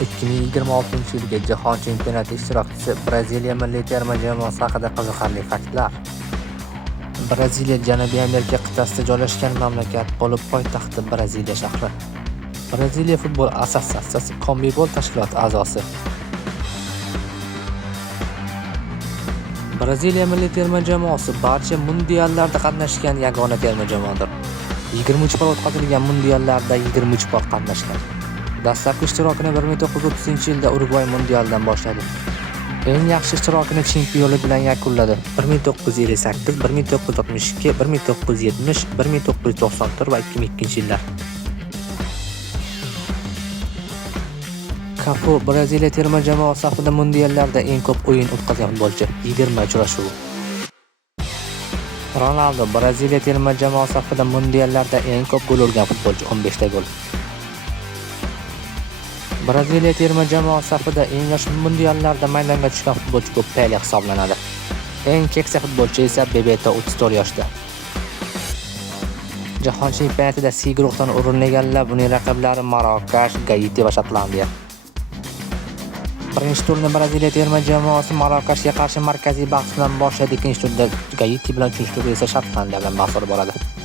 2026-yilgi Jahon chempionati ishtirokchisi Braziliya milliy terma jamoasi haqida qiziqarli faktlar. Braziliya Janubiy Amerika qit'asida joylashgan mamlakat bo'lib, poytaxti Braziliya shahri. Braziliya futbol assotsiatsiyasi CONMEBOL tashkiloti a'zosi. Braziliya milliy terma jamoasi barcha mundiallarda qatnashgan yagona terma jamoadir. 23 bor o'tkazilgan mundiallarda 23 bor qatnashgan. Dastlabki ishtirokini 1930-yilda Urugvay mundialidan boshladi. Eng yaxshi ishtirokini chempionlik bilan yakunladi. 1958, 1962, 1970, 1994 va 2002-yillar. Cafu Braziliya terma jamoasi safida mundiallarda eng ko'p o'yin o'tkazgan futbolchi, 20 uchrashuv. Ronaldo Braziliya terma jamoasi safida mundiallarda eng ko'p gol urgan futbolchi, 15 ta gol. Braziliya terma jamoasi safida eng yosh mundiallarda maydonga tushgan futbolchi ko'p Pele hisoblanadi. Eng keksa futbolchi esa Bebeto 34 yoshda. Jahon chempionatida C guruhidan o'rin egallab, uning raqiblari Marokash, Gaiti va Shotlandiya. Birinchi turni Braziliya terma jamoasi Marokashga qarshi markaziy bahs bilan boshladi. Ikkinchi turda Gaiti bilan, uchinchi turda esa Shotlandiya bilan bahs olib boradi.